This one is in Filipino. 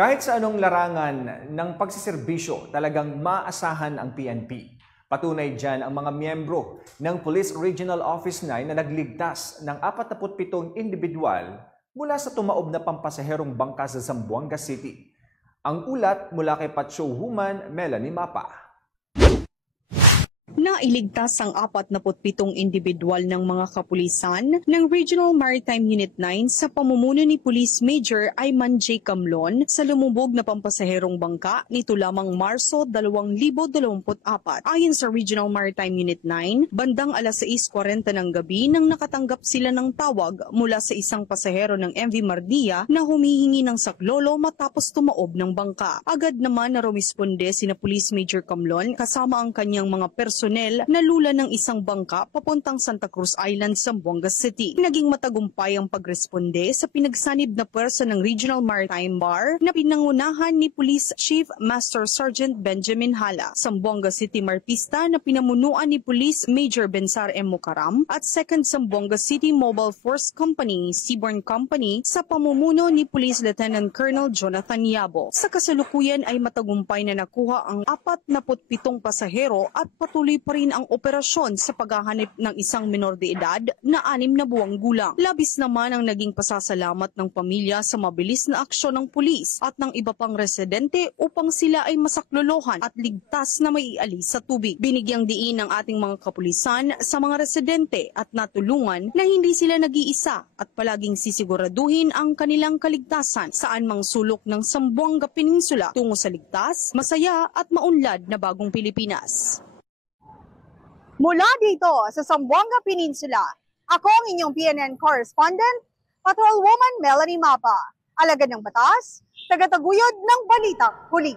Kahit sa anong larangan ng pagsiserbisyo, talagang maasahan ang PNP. Patunay dyan ang mga miyembro ng Police Regional Office 9 na nagligtas ng 47 individual mula sa tumaob na pampasaherong bangka sa Zamboanga City. Ang ulat mula kay Patsyo Human, Melanie Mapa. Nailigtas ang 47 individual ng mga kapulisan ng Regional Maritime Unit 9 sa pamumuno ni Police Major Ayman J. Camlon sa lumubog na pampasaherong bangka nito lamang Marso 2024. Ayon sa Regional Maritime Unit 9, bandang alas 6:40 ng gabi nang nakatanggap sila ng tawag mula sa isang pasahero ng MV Mardia na humihingi ng saklolo matapos tumaob ng bangka. Agad naman na rumisponde sina Police Major Camlon kasama ang kanyang mga personel na lula ng isang bangka papuntang Santa Cruz Island, Zamboanga City. Naging matagumpay ang pagresponde sa pinagsanib na pwersa ng Regional Maritime Bar na pinangunahan ni Police Chief Master Sergeant Benjamin Hala, Zamboanga City Marpista na pinamunuan ni Police Major Bensar M. Mukaram at 2nd Zamboanga City Mobile Force Company, Seaborne Company sa pamumuno ni Police Lieutenant Colonel Jonathan Yabo. Sa kasalukuyan ay matagumpay na nakuha ang 47 pasahero at patuloy pa rin ang operasyon sa paghahanap ng isang minor de edad na 6 na buwang gulang. Labis naman ang naging pasasalamat ng pamilya sa mabilis na aksyon ng pulis at ng iba pang residente upang sila ay masaklolohan at ligtas na maialis sa tubig. Binigyang diin ng ating mga kapulisan sa mga residente at natulungan na hindi sila nag-iisa at palaging sisiguraduhin ang kanilang kaligtasan saan mang sulok ng Zamboanga Peninsula tungo sa ligtas, masaya at maunlad na bagong Pilipinas. Mula dito sa Zamboanga Peninsula, ako ang inyong PNN correspondent, Patrolwoman Melanie Mapa. Alagad ng batas, tagataguyod ng balitang huli.